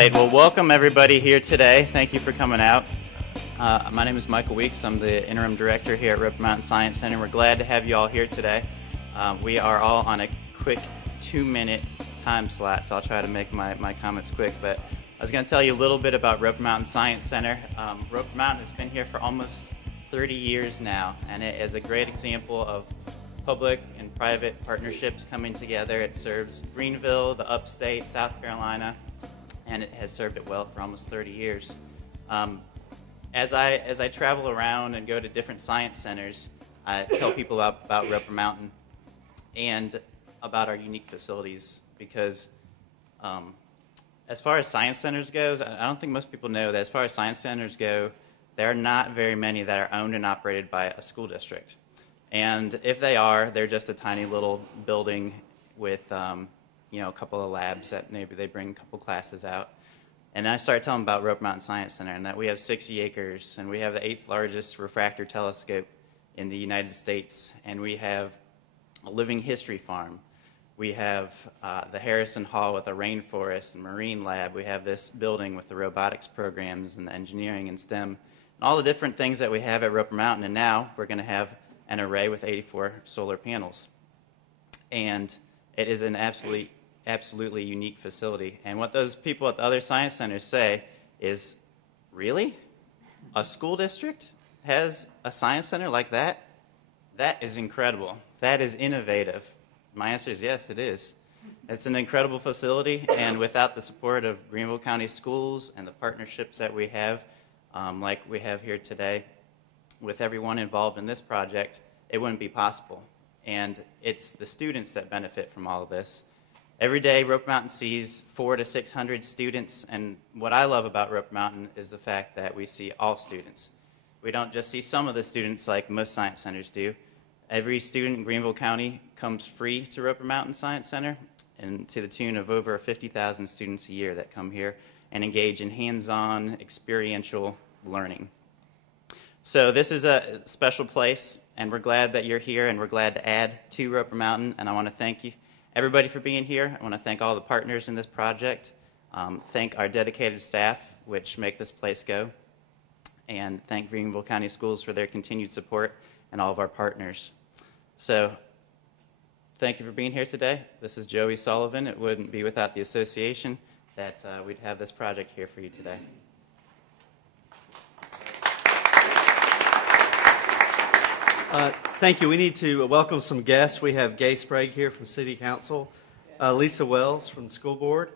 right, well, welcome everybody here today. Thank you for coming out. My name is Michael Weeks. I'm the interim director here at Roper Mountain Science Center. We're glad to have you all here today. We are all on a quick 2-minute time slot, so I'll try to make my comments quick. But I was going to tell you a little bit about Roper Mountain Science Center. Roper Mountain has been here for almost 30 years now, and it is a great example of public and private partnerships coming together. It serves Greenville, the upstate, South Carolina, and it has served it well for almost 30 years. As I travel around and go to different science centers, I tell people about Roper Mountain and about our unique facilities, because as far as science centers goes, I don't think most people know that as far as science centers go, there are not very many that are owned and operated by a school district. And if they are, they're just a tiny little building with a couple of labs that maybe they bring a couple classes out. And then I started telling them about Roper Mountain Science Center and that we have 60 acres and we have the 8th largest refractor telescope in the United States, and we have a living history farm. We have the Harrison Hall with a rainforest and marine lab. We have this building with the robotics programs and the engineering and STEM and all the different things that we have at Roper Mountain. And now we're going to have an array with 84 solar panels. And it is an absolutely unique facility. And what those people at the other science centers say is, really? A school district has a science center like that? That is incredible. That is innovative. My answer is yes, it is. It's an incredible facility, and without the support of Greenville County Schools and the partnerships that we have, like we have here today, with everyone involved in this project, it wouldn't be possible. And it's the students that benefit from all of this. Every day, Roper Mountain sees 400 to 600 students, and what I love about Roper Mountain is the fact that we see all students. We don't just see some of the students like most science centers do. Every student in Greenville County comes free to Roper Mountain Science Center, and to the tune of over 50,000 students a year that come here and engage in hands-on experiential learning. So this is a special place, and we're glad that you're here, and we're glad to add to Roper Mountain, and I want to thank you, everybody, for being here. I want to thank all the partners in this project, thank our dedicated staff, which make this place go, and thank Greenville County Schools for their continued support and all of our partners. So thank you for being here today. This is Joey Sullivan. It wouldn't be without the association that we'd have this project here for you today. Thank you. We need to welcome some guests. We have Gay Sprague here from City Council, Lisa Wells from the School Board,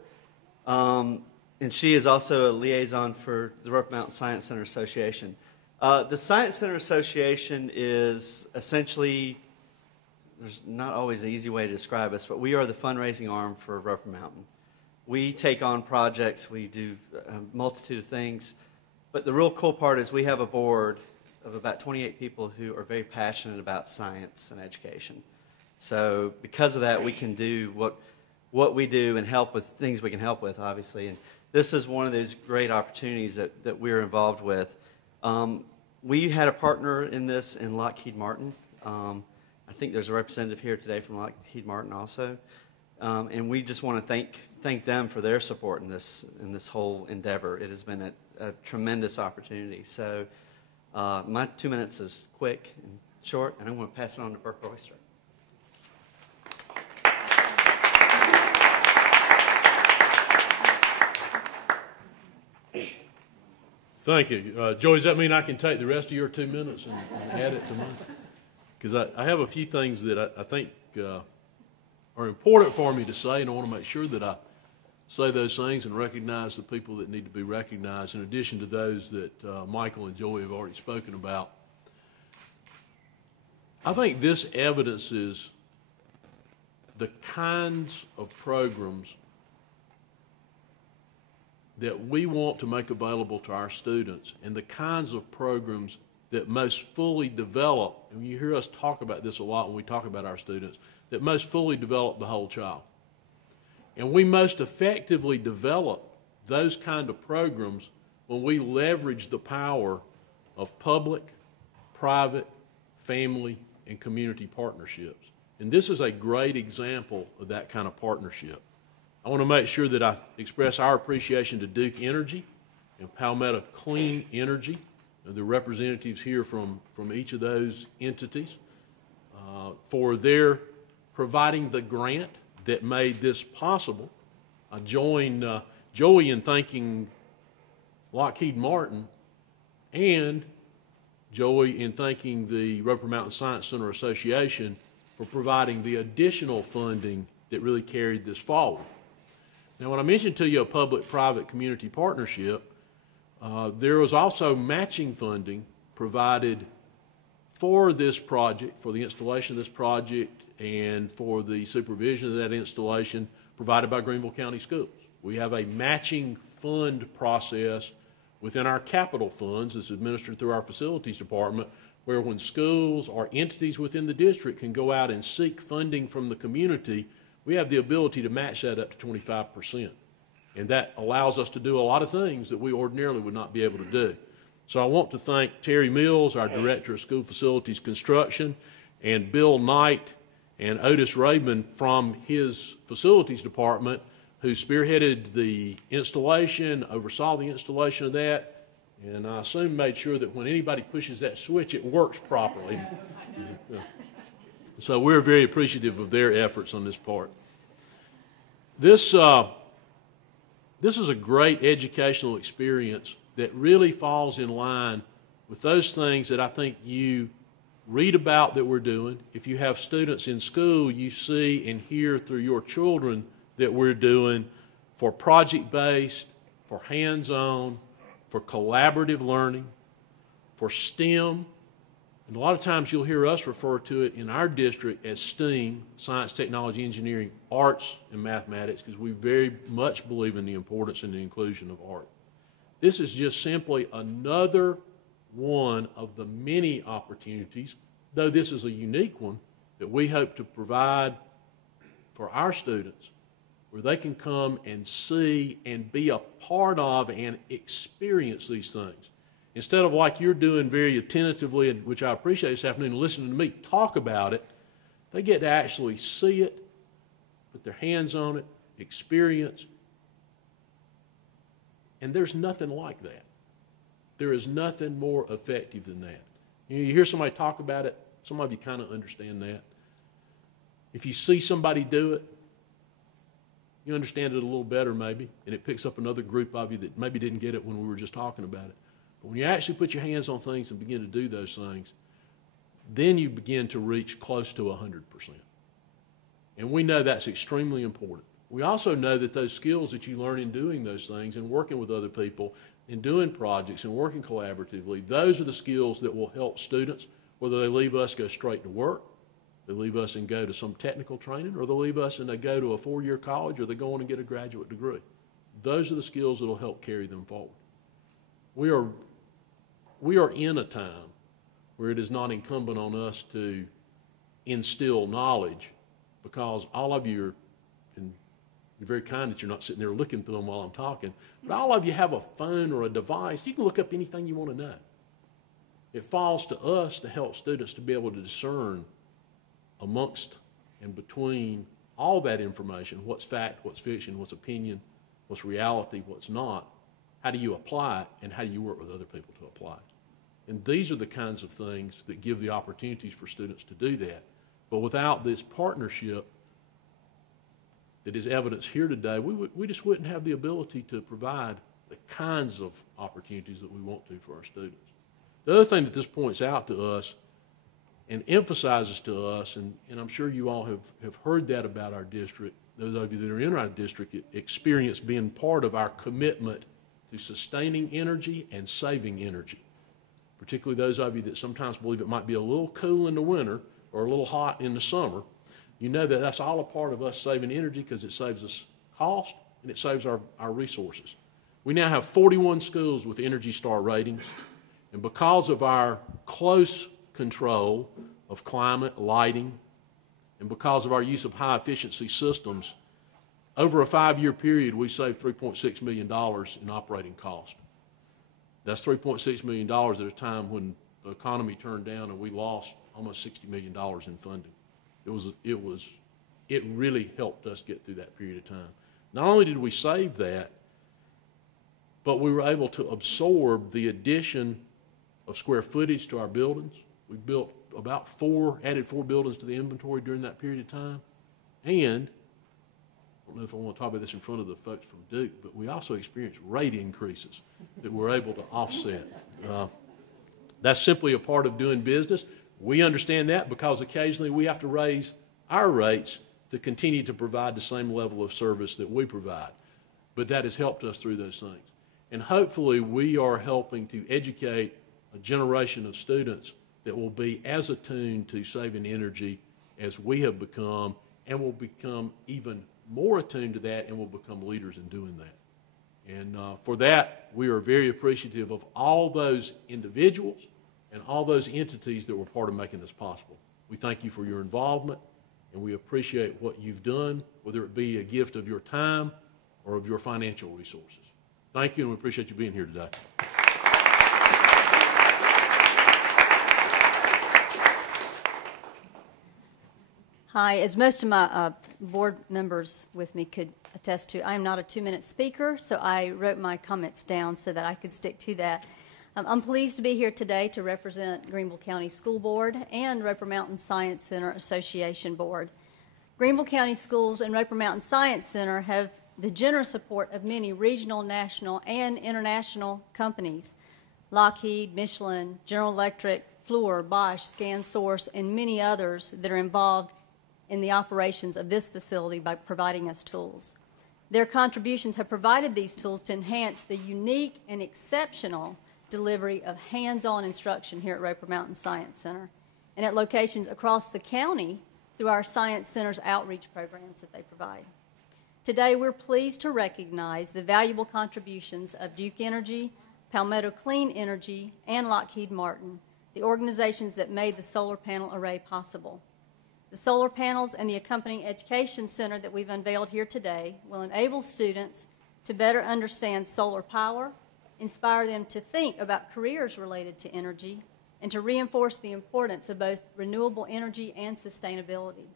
and she is also a liaison for the Roper Mountain Science Center Association. The Science Center Association is essentially, there's not always an easy way to describe us, but we are the fundraising arm for Roper Mountain. We take on projects, we do a multitude of things, but the real cool part is we have a board of about 28 people who are very passionate about science and education. So because of that, we can do what we do and help with things we can help with, obviously. And this is one of those great opportunities that we're involved with. We had a partner in this in Lockheed Martin. I think there's a representative here today from Lockheed Martin also. And we just want to thank them for their support in this whole endeavor. It has been a tremendous opportunity. So my 2 minutes is quick and short, and I'm going to pass it on to Burke Royster. Thank you. Joey, does that mean I can take the rest of your 2 minutes and add it to mine? Because I have a few things that I think are important for me to say, and I want to make sure that I say those things and recognize the people that need to be recognized, in addition to those that Michael and Joey have already spoken about. I think this evidences the kinds of programs that we want to make available to our students and the kinds of programs that most fully develop, and you hear us talk about this a lot when we talk about our students, that most fully develop the whole child. And we most effectively develop those kind of programs when we leverage the power of public, private, family, and community partnerships. And this is a great example of that kind of partnership. I want to make sure that I express our appreciation to Duke Energy and Palmetto Clean Energy, the representatives here from each of those entities, for their providing the grant that made this possible. I join Joey in thanking Lockheed Martin and Joey in thanking the Roper Mountain Science Center Association for providing the additional funding that really carried this forward. Now, when I mentioned to you a public-private community partnership, there was also matching funding provided for this project, for the installation of this project, and for the supervision of that installation provided by Greenville County Schools. We have a matching fund process within our capital funds that's administered through our facilities department, where when schools or entities within the district can go out and seek funding from the community, we have the ability to match that up to 25%. And that allows us to do a lot of things that we ordinarily would not be able to do. So I want to thank Terry Mills, our Director of School Facilities Construction, and Bill Knight and Otis Raymond from his facilities department, who spearheaded the installation, oversaw the installation of that, and I assume made sure that when anybody pushes that switch, it works properly. So we're very appreciative of their efforts on this part. This is a great educational experience that really falls in line with those things that I think you read about that we're doing. If you have students in school, you see and hear through your children that we're doing for project-based, for hands-on, for collaborative learning, for STEM. And a lot of times you'll hear us refer to it in our district as STEAM, science, technology, engineering, arts, and mathematics, because we very much believe in the importance and the inclusion of art. This is just simply another one of the many opportunities, though this is a unique one, that we hope to provide for our students, where they can come and see and be a part of and experience these things. Instead of like you're doing very attentively, which I appreciate this afternoon, listening to me talk about it, they get to actually see it, put their hands on it, experience. And there's nothing like that. There is nothing more effective than that. You hear somebody talk about it, some of you kind of understand that. If you see somebody do it, you understand it a little better maybe, and it picks up another group of you that maybe didn't get it when we were just talking about it. But when you actually put your hands on things and begin to do those things, then you begin to reach close to 100%. And we know that's extremely important. We also know that those skills that you learn in doing those things and working with other people and doing projects and working collaboratively, those are the skills that will help students, whether they leave us, go straight to work, they leave us and go to some technical training, or they leave us and they go to a 4-year college, or they go on and get a graduate degree. Those are the skills that will help carry them forward. We are in a time where it is not incumbent on us to instill knowledge, because all of you are, and you're very kind that you're not sitting there looking through them while I'm talking, but all of you have a phone or a device. You can look up anything you want to know. It falls to us to help students to be able to discern amongst and between all that information, what's fact, what's fiction, what's opinion, what's reality, what's not. How do you apply it, and how do you work with other people to apply it? And these are the kinds of things that give the opportunities for students to do that. But without this partnership that is evidenced here today, we just wouldn't have the ability to provide the kinds of opportunities that we want to for our students. The other thing that this points out to us and emphasizes to us, and I'm sure you all have heard that about our district, those of you that are in our district experience being part of our commitment to sustaining energy and saving energy, particularly those of you that sometimes believe it might be a little cool in the winter or a little hot in the summer. You know that that's all a part of us saving energy, because it saves us cost and it saves our resources. We now have 41 schools with Energy Star ratings, and because of our close control of climate, lighting, and because of our use of high-efficiency systems, over a 5-year period, we saved $3.6 million in operating cost. That's $3.6 million at a time when the economy turned down and we lost almost $60 million in funding. It really helped us get through that period of time. Not only did we save that, but we were able to absorb the addition of square footage to our buildings. We built about added 4 buildings to the inventory during that period of time. And I don't know if I want to talk about this in front of the folks from Duke, but we also experienced rate increases that we're able to offset. That's simply a part of doing business. We understand that because occasionally we have to raise our rates to continue to provide the same level of service that we provide. But that has helped us through those things. And hopefully we are helping to educate a generation of students that will be as attuned to saving energy as we have become, and will become even more attuned to that and will become leaders in doing that. And for that, we are very appreciative of all those individuals and all those entities that were part of making this possible. We thank you for your involvement, and we appreciate what you've done, whether it be a gift of your time or of your financial resources. Thank you, and we appreciate you being here today. Hi, as most of my board members with me could attest to, I am not a 2-minute speaker, so I wrote my comments down so that I could stick to that. I'm pleased to be here today to represent Greenville County School Board and Roper Mountain Science Center Association Board. Greenville County Schools and Roper Mountain Science Center have the generous support of many regional, national, and international companies: Lockheed, Michelin, General Electric, Fluor, Bosch, ScanSource, and many others that are involved in the operations of this facility by providing us tools. Their contributions have provided these tools to enhance the unique and exceptional delivery of hands-on instruction here at Roper Mountain Science Center and at locations across the county through our Science Center's outreach programs that they provide. Today, we're pleased to recognize the valuable contributions of Duke Energy, Palmetto Clean Energy, and Lockheed Martin, the organizations that made the solar panel array possible. The solar panels and the accompanying education center that we've unveiled here today will enable students to better understand solar power, inspire them to think about careers related to energy, and to reinforce the importance of both renewable energy and sustainability.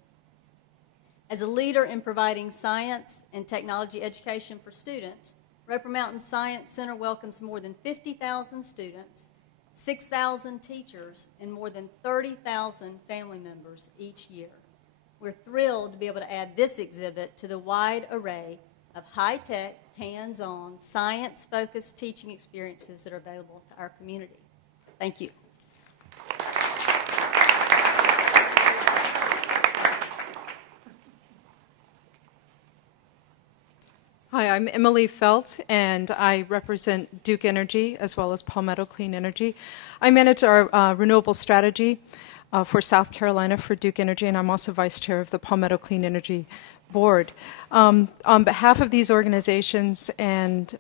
As a leader in providing science and technology education for students, Roper Mountain Science Center welcomes more than 50,000 students, 6,000 teachers, and more than 30,000 family members each year. We're thrilled to be able to add this exhibit to the wide array of high-tech, hands-on, science-focused teaching experiences that are available to our community. Thank you. Hi, I'm Emily Felt, and I represent Duke Energy as well as Palmetto Clean Energy. I manage our renewable strategy for South Carolina for Duke Energy, and I'm also vice chair of the Palmetto Clean Energy Board. On behalf of these organizations and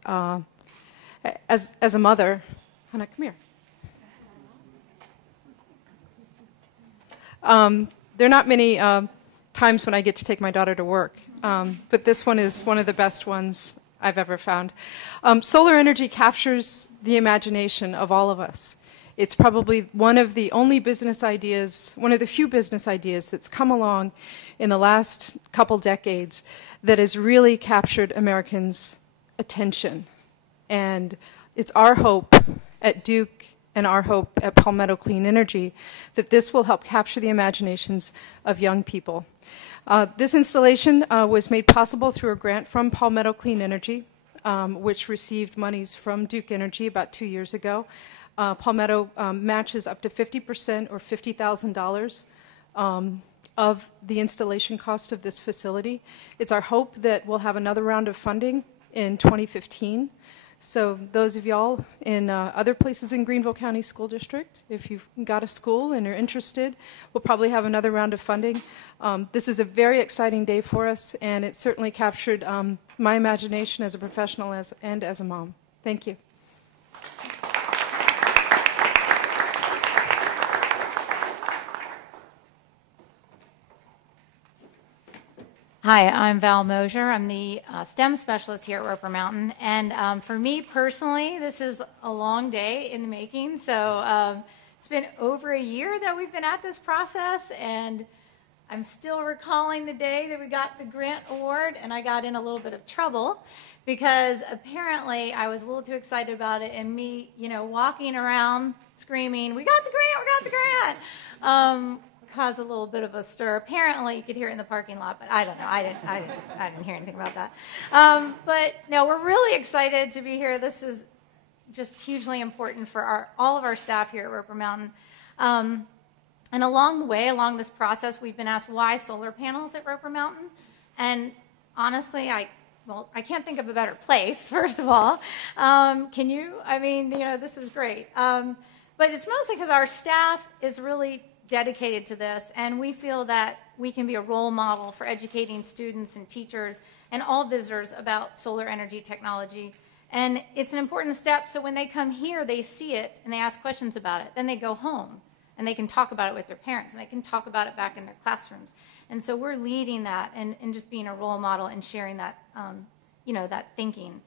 as a mother, Hannah, come here. There are not many times when I get to take my daughter to work. But this one is one of the best ones I've ever found. Solar energy captures the imagination of all of us. It's probably one of the only business ideas, one of the few business ideas that's come along in the last couple decades that has really captured Americans' attention. And it's our hope at Duke and our hope at Palmetto Clean Energy that this will help capture the imaginations of young people. This installation was made possible through a grant from Palmetto Clean Energy, which received monies from Duke Energy about 2 years ago. Palmetto matches up to 50% or $50,000 of the installation cost of this facility. It's our hope that we'll have another round of funding in 2015. So those of y'all in other places in Greenville County School District, if you've got a school and are interested, we'll probably have another round of funding. This is a very exciting day for us, and it certainly captured my imagination as a professional and as a mom. Thank you. Hi, I'm Val Mosier. I'm the STEM specialist here at Roper Mountain. And for me personally, this is a long day in the making. So it's been over a year that we've been at this process. And I'm still recalling the day that we got the grant award, and I got in a little bit of trouble because apparently I was a little too excited about it, and me, walking around screaming, "We got the grant! We got the grant!" Caused a little bit of a stir. Apparently, you could hear it in the parking lot, but I don't know. I didn't hear anything about that. But no, we're really excited to be here. This is just hugely important for all of our staff here at Roper Mountain. And along the way, along this process, we've been asked why solar panels at Roper Mountain. And honestly, I can't think of a better place, first of all. Can you? I mean, this is great. But it's mostly because our staff is really dedicated to this, and we feel that we can be a role model for educating students and teachers and all visitors about solar energy technology. And it's an important step, so when they come here, they see it and they ask questions about it. Then they go home and they can talk about it with their parents, and they can talk about it back in their classrooms. And so we're leading that and just being a role model and sharing that, that thinking.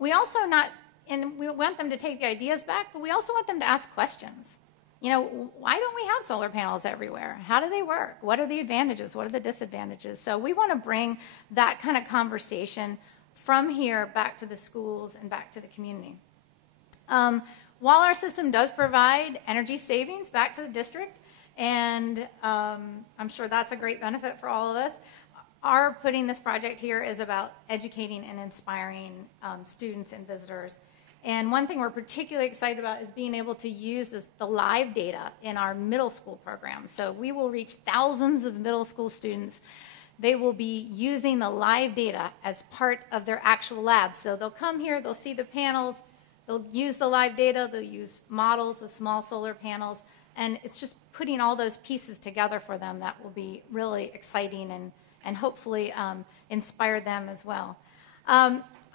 We also we want them to take the ideas back, but we also want them to ask questions. Why don't we have solar panels everywhere? How do they work? What are the advantages? What are the disadvantages? So we want to bring that kind of conversation from here back to the schools and back to the community. While our system does provide energy savings back to the district, and I'm sure that's a great benefit for all of us, our putting this project here is about educating and inspiring students and visitors. And one thing we're particularly excited about is being able to use the live data in our middle school program. So we will reach thousands of middle school students. They will be using the live data as part of their actual lab. So they'll come here, they'll see the panels, they'll use the live data, they'll use models of small solar panels, and it's just putting all those pieces together for them that will be really exciting and hopefully inspire them as well.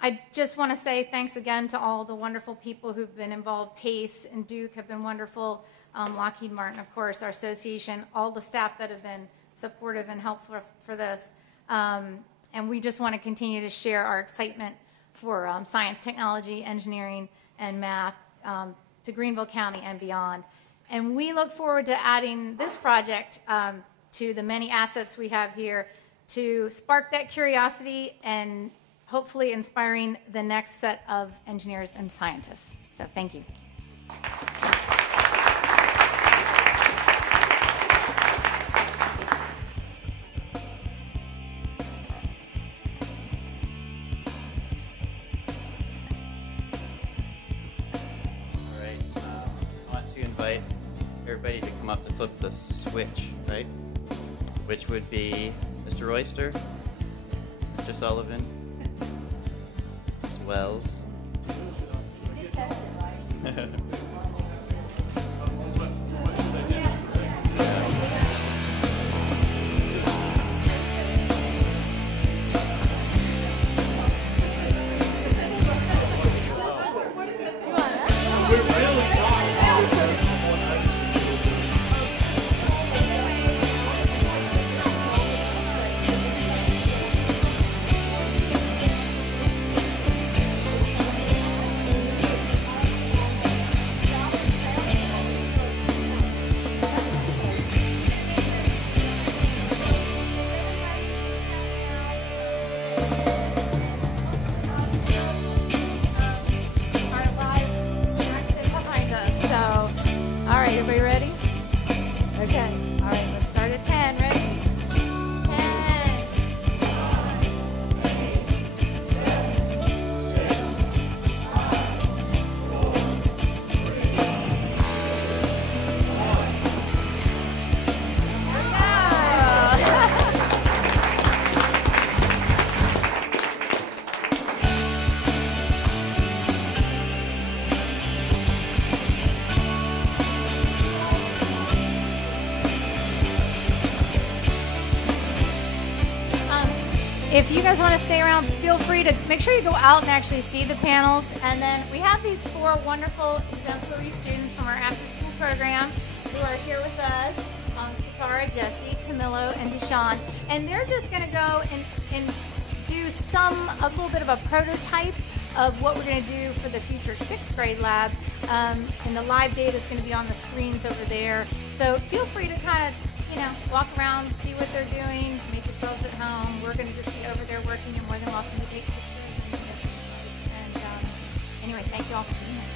I just want to say thanks again to all the wonderful people who've been involved. Pace and Duke have been wonderful. Lockheed Martin, of course, our association, all the staff that have been supportive and helpful for this. And we just want to continue to share our excitement for science, technology, engineering, and math to Greenville County and beyond. And we look forward to adding this project to the many assets we have here to spark that curiosity and hopefully inspiring the next set of engineers and scientists. So thank you. All right, I want to invite everybody to come up to flip the switch, right? Which would be Mr. Royster, Mr. Sullivan, Ms. Wells. You did test it, right? Everybody ready? Okay. All right, let's start at 10. Ready? 10. If you guys want to stay around, feel free to make sure you go out and actually see the panels. And then we have these 4 wonderful exemplary students from our after-school program who are here with us. Sakara, Jesse, Camilo, and Deshawn. And they're just going to go and do a little bit of a prototype of what we're going to do for the future 6th grade lab. And the live data is going to be on the screens over there. So feel free to kind of walk around, see what they're doing, make yourselves at home. We're going to just be over there working. You're more than welcome to take pictures. And anyway, thank you all for being here.